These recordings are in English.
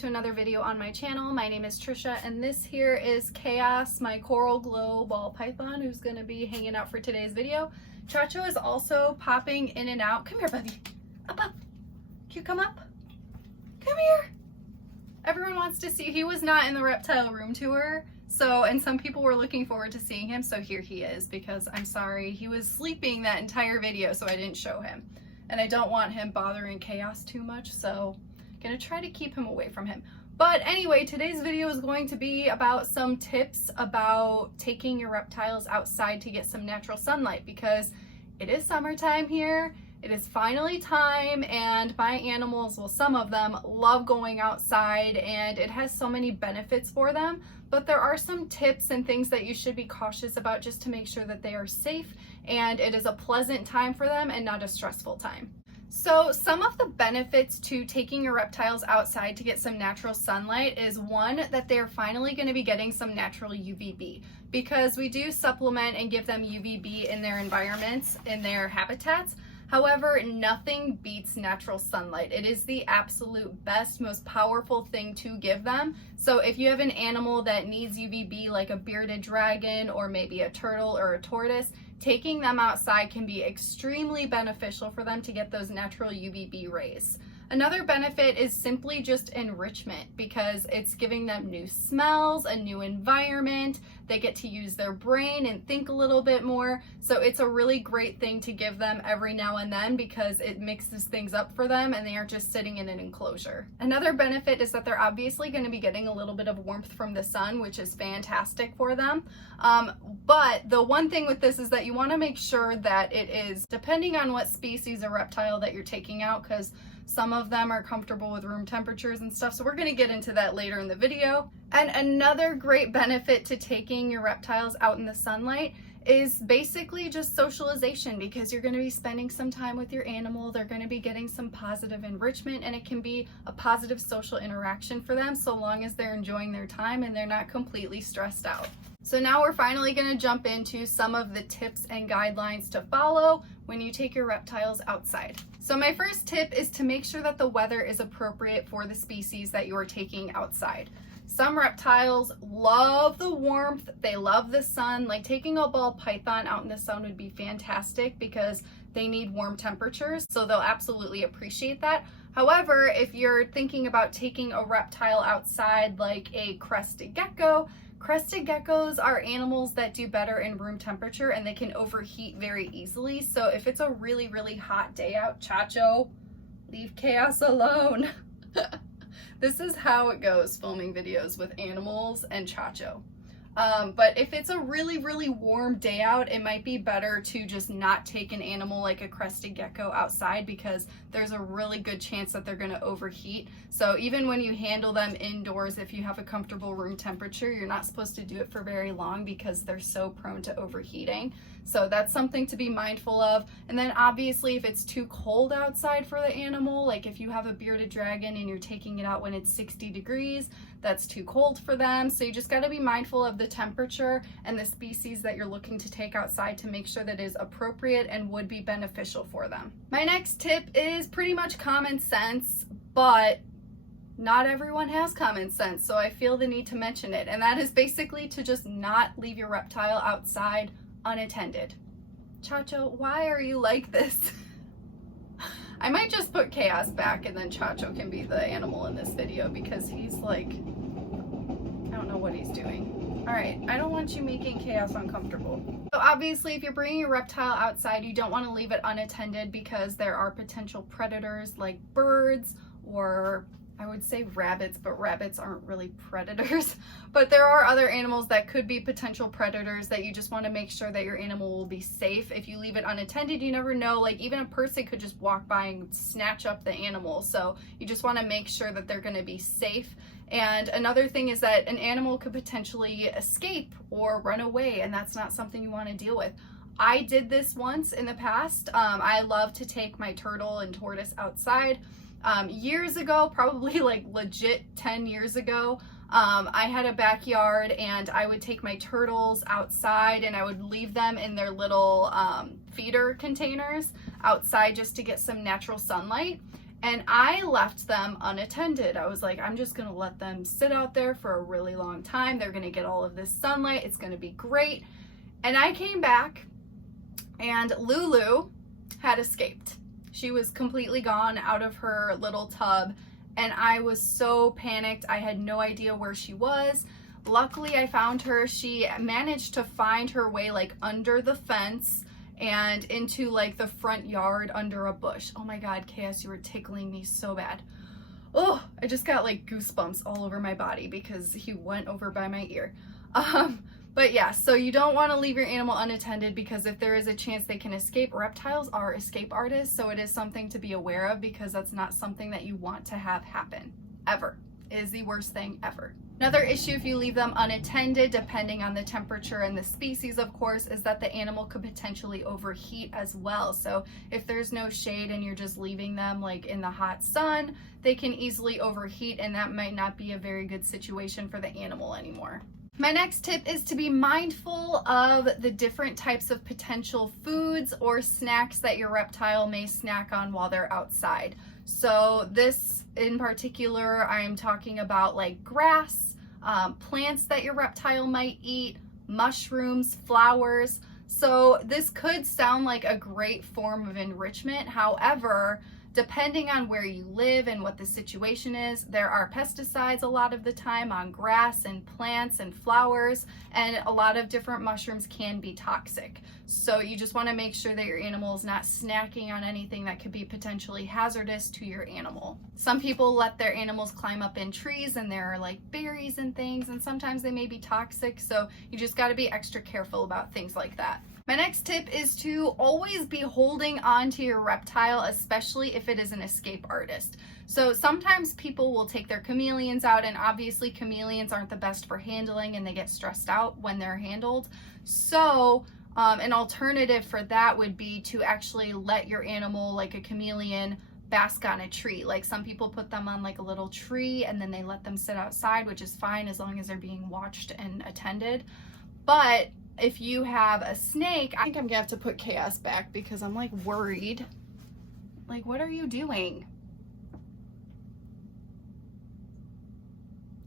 to another video on my channel. My name is Trisha and this here is Chaos, my coral glow ball python who's going to be hanging out for today's video. Chacho is also popping in and out. Come here, buddy. Up. Can you come up? Come here. Everyone wants to see. He was not in the reptile room tour, and some people were looking forward to seeing him, so here he is, because I'm sorry, he was sleeping that entire video, so I didn't show him. And I don't want him bothering Chaos too much, so I'm gonna try to keep him away from him. But anyway, today's video is going to be about some tips about taking your reptiles outside to get some natural sunlight, because it is summertime here. It is finally time, and my animals, well, some of them love going outside, and it has so many benefits for them. But there are some tips and things that you should be cautious about just to make sure that they are safe and it is a pleasant time for them and not a stressful time. So some of the benefits to taking your reptiles outside to get some natural sunlight is, one, that they're finally going to be getting some natural UVB, because we do supplement and give them UVB in their environments, in their habitats. However, nothing beats natural sunlight. It is the absolute best, most powerful thing to give them. So if you have an animal that needs UVB, like a bearded dragon or maybe a turtle or a tortoise, taking them outside can be extremely beneficial for them to get those natural UVB rays. Another benefit is simply just enrichment, because it's giving them new smells, a new environment. They get to use their brain and think a little bit more. So it's a really great thing to give them every now and then, because it mixes things up for them and they aren't just sitting in an enclosure. Another benefit is that they're obviously going to be getting a little bit of warmth from the sun, which is fantastic for them. But the one thing with this is that you want to make sure that it is, depending on what species of reptile that you're taking out, because some of them are comfortable with room temperatures and stuff, so we're going to get into that later in the video. And another great benefit to taking your reptiles out in the sunlight is basically just socialization, because you're going to be spending some time with your animal. They're going to be getting some positive enrichment, and it can be a positive social interaction for them, so long as they're enjoying their time and they're not completely stressed out. So now we're finally going to jump into some of the tips and guidelines to follow when you take your reptiles outside. So my first tip is to make sure that the weather is appropriate for the species that you are taking outside. Some reptiles love the warmth, they love the sun. Like taking a ball python out in the sun would be fantastic, because they need warm temperatures, so they'll absolutely appreciate that. However, if you're thinking about taking a reptile outside like a crested gecko, crested geckos are animals that do better in room temperature and they can overheat very easily. So if it's a really, really hot day out, Chacho, leave Chaos alone. This is how it goes filming videos with animals and Chacho. But if it's a really, really warm day out, it might be better to just not take an animal like a crested gecko outside, because there's a really good chance that they're going to overheat. So even when you handle them indoors, if you have a comfortable room temperature, you're not supposed to do it for very long, because they're so prone to overheating. So that's something to be mindful of. And then obviously if it's too cold outside for the animal, like if you have a bearded dragon and you're taking it out when it's 60 degrees, that's too cold for them. So you just got to be mindful of the temperature and the species that you're looking to take outside to make sure that it is appropriate and would be beneficial for them. My next tip is pretty much common sense, but not everyone has common sense, so I feel the need to mention it. And that is basically to just not leave your reptile outside unattended. Chacho, why are you like this? I might just put Chaos back and then Chacho can be the animal in this video, because he's like, I don't know what he's doing. All right, I don't want you making Chaos uncomfortable. So obviously if you're bringing a reptile outside, you don't want to leave it unattended, because there are potential predators like birds, or I would say rabbits, but rabbits aren't really predators. But there are other animals that could be potential predators that you just want to make sure that your animal will be safe. If you leave it unattended, you never know, like even a person could just walk by and snatch up the animal. So you just want to make sure that they're going to be safe. And another thing is that an animal could potentially escape or run away, and that's not something you want to deal with. I did this once in the past. I love to take my turtle and tortoise outside. Years ago, probably like legit 10 years ago, I had a backyard and I would take my turtles outside and I would leave them in their little feeder containers outside just to get some natural sunlight. and I left them unattended. I was like, I'm just gonna let them sit out there for a really long time. They're gonna get all of this sunlight. It's gonna be great. And I came back and Lulu had escaped. She was completely gone out of her little tub, and I was so panicked. I had no idea where she was. Luckily, I found her. She managed to find her way like under the fence and into like the front yard under a bush. Oh my God, Chaos, you were tickling me so bad. Oh, I just got like goosebumps all over my body because he went over by my ear. But yeah, so you don't want to leave your animal unattended, because if there is a chance they can escape, reptiles are escape artists, so it is something to be aware of, because that's not something that you want to have happen, ever. It is the worst thing ever. Another issue if you leave them unattended, depending on the temperature and the species, of course, is that the animal could potentially overheat as well. So if there's no shade and you're just leaving them like in the hot sun, they can easily overheat, and that might not be a very good situation for the animal anymore. My next tip is to be mindful of the different types of potential foods or snacks that your reptile may snack on while they're outside. So this in particular, I'm talking about like grass, plants that your reptile might eat, mushrooms, flowers. So this could sound like a great form of enrichment. However, depending on where you live and what the situation is, there are pesticides a lot of the time on grass and plants and flowers, and a lot of different mushrooms can be toxic. So you just want to make sure that your animal is not snacking on anything that could be potentially hazardous to your animal. Some people let their animals climb up in trees, and there are like berries and things, and sometimes they may be toxic, so you just got to be extra careful about things like that. My next tip is to always be holding on to your reptile, especially if it is an escape artist. So sometimes people will take their chameleons out, and obviously chameleons aren't the best for handling and they get stressed out when they're handled. So an alternative for that would be to actually let your animal, like a chameleon, bask on a tree. Like some people put them on like a little tree and then they let them sit outside, which is fine as long as they're being watched and attended. But if you have a snake, I think I'm gonna have to put Chaos back because I'm like worried. Like, what are you doing?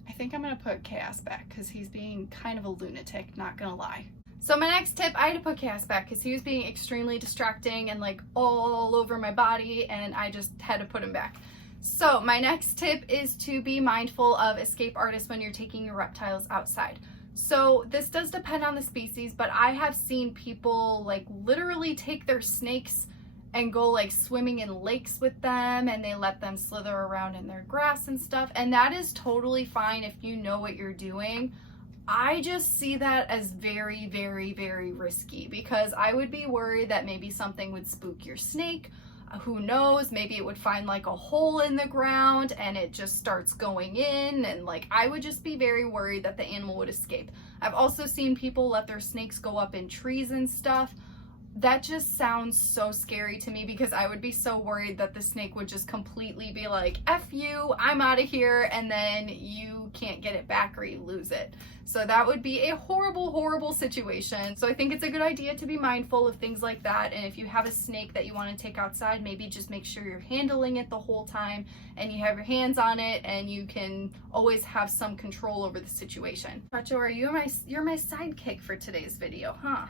I think I'm gonna put Chaos back because he's being kind of a lunatic, not gonna lie. So my next tip, I had to put Chaos back because he was being extremely distracting and like all over my body, and I just had to put him back. So my next tip is to be mindful of escape artists when you're taking your reptiles outside. So this does depend on the species, but I have seen people like literally take their snakes and go like swimming in lakes with them, and they let them slither around in their grass and stuff, and that is totally fine if you know what you're doing. I just see that as very, very, very risky, because I would be worried that maybe something would spook your snake. Who knows, maybe it would find like a hole in the ground and it just starts going in, and like I would just be very worried that the animal would escape. I've also seen people let their snakes go up in trees and stuff. That just sounds so scary to me, because I would be so worried that the snake would just completely be like, F you, I'm out of here, and then you can't get it back or you lose it. So that would be a horrible, horrible situation. So I think it's a good idea to be mindful of things like that. And if you have a snake that you want to take outside, maybe just make sure you're handling it the whole time and you have your hands on it, and you can always have some control over the situation. Pacho, you're my sidekick for today's video, huh?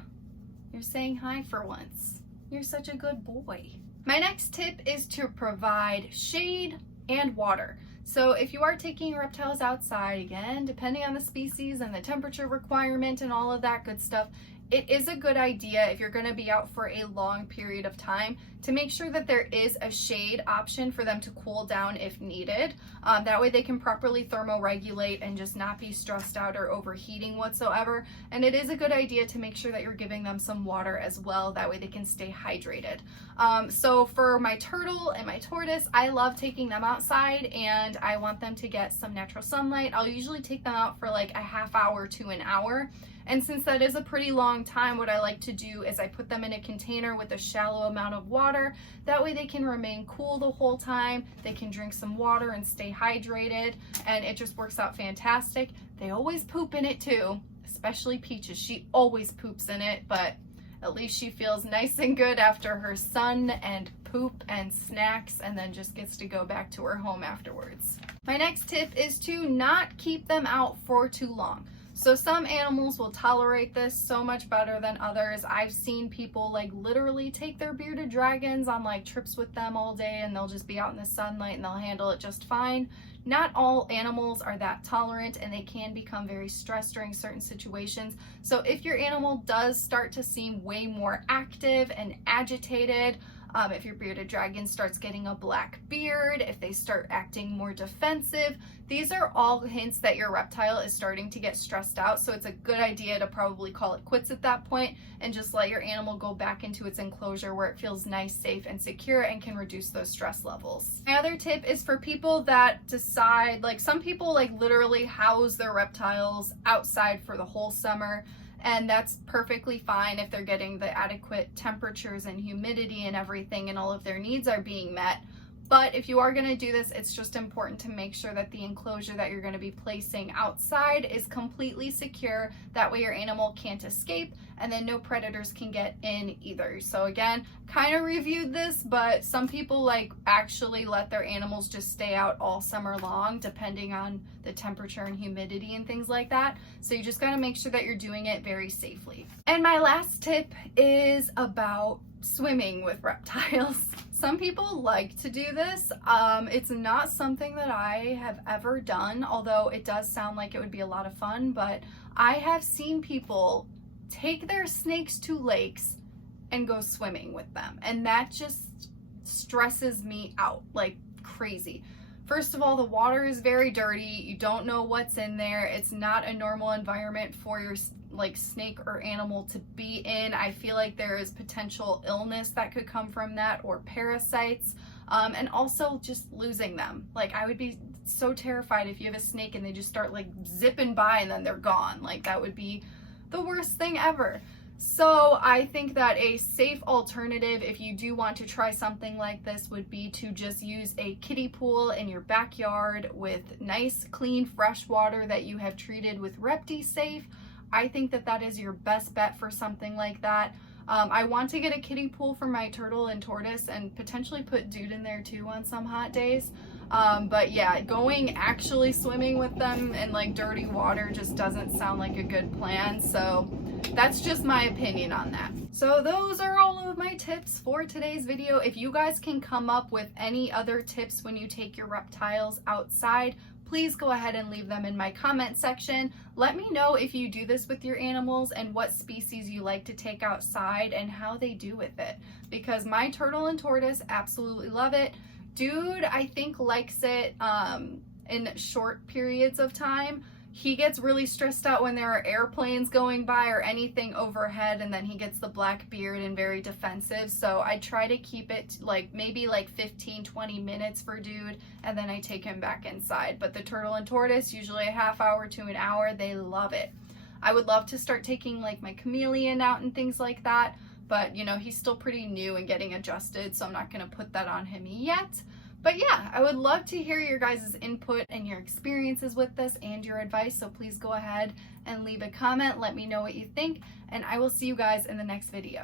You're saying hi for once. You're such a good boy. My next tip is to provide shade and water. So if you are taking reptiles outside, again, depending on the species and the temperature requirement and all of that good stuff, it is a good idea if you're going to be out for a long period of time to make sure that there is a shade option for them to cool down if needed. That way they can properly thermoregulate and just not be stressed out or overheating whatsoever. And it is a good idea to make sure that you're giving them some water as well. That way they can stay hydrated. So for my turtle and my tortoise, I love taking them outside, and I want them to get some natural sunlight. I'll usually take them out for like a half hour to an hour. And since that is a pretty long time, what I like to do is I put them in a container with a shallow amount of water. That way they can remain cool the whole time. They can drink some water and stay hydrated, and it just works out fantastic. They always poop in it too, especially Peaches. She always poops in it, but At least she feels nice and good after her sun and poop and snacks, and then just gets to go back to her home afterwards. My next tip is to not keep them out for too long. So some animals will tolerate this so much better than others. I've seen people like literally take their bearded dragons on like trips with them all day, and they'll just be out in the sunlight and they'll handle it just fine. Not all animals are that tolerant, and they can become very stressed during certain situations. So if your animal does start to seem way more active and agitated, if your bearded dragon starts getting a black beard, if they start acting more defensive, these are all hints that your reptile is starting to get stressed out. So it's a good idea to probably call it quits at that point and just let your animal go back into its enclosure where it feels nice, safe, and secure and can reduce those stress levels. My other tip is for people that decide, like some people like literally house their reptiles outside for the whole summer. And that's perfectly fine if they're getting the adequate temperatures and humidity and everything, and all of their needs are being met. But if you are going to do this, it's just important to make sure that the enclosure that you're going to be placing outside is completely secure. That way your animal can't escape, and then no predators can get in either. So again, kind of reviewed this, but some people like actually let their animals just stay out all summer long, depending on the temperature and humidity and things like that. So you just got to make sure that you're doing it very safely. And my last tip is about swimming with reptiles. Some people like to do this. It's not something that I have ever done, although it does sound like it would be a lot of fun. But I have seen people take their snakes to lakes and go swimming with them, and that just stresses me out like crazy. First of all, the water is very dirty. You don't know what's in there. It's not a normal environment for your like snake or animal to be in. I feel like there is potential illness that could come from that, or parasites, and also just losing them. Like I would be so terrified if you have a snake and they just start like zipping by and then they're gone. Like that would be the worst thing ever. So I think that a safe alternative, if you do want to try something like this, would be to just use a kiddie pool in your backyard with nice, clean, fresh water that you have treated with ReptiSafe. I think that that is your best bet for something like that. I want to get a kiddie pool for my turtle and tortoise, and potentially put Dude in there too on some hot days. But yeah, going actually swimming with them in like dirty water just doesn't sound like a good plan. So that's just my opinion on that. So those are all of my tips for today's video. If you guys can come up with any other tips when you take your reptiles outside, please go ahead and leave them in my comment section. Let me know if you do this with your animals and what species you like to take outside and how they do with it. Because my turtle and tortoise absolutely love it. Dude, I think likes it in short periods of time. He gets really stressed out when there are airplanes going by or anything overhead, and then he gets the black beard and very defensive. So I try to keep it like maybe like 15-20 minutes for Dude, and then I take him back inside. But the turtle and tortoise, usually a half hour to an hour, they love it. I would love to start taking like my chameleon out and things like that, but you know, he's still pretty new and getting adjusted, so I'm not going to put that on him yet. But yeah, I would love to hear your guys' input and your experiences with this and your advice. So please go ahead and leave a comment. Let me know what you think, and I will see you guys in the next video.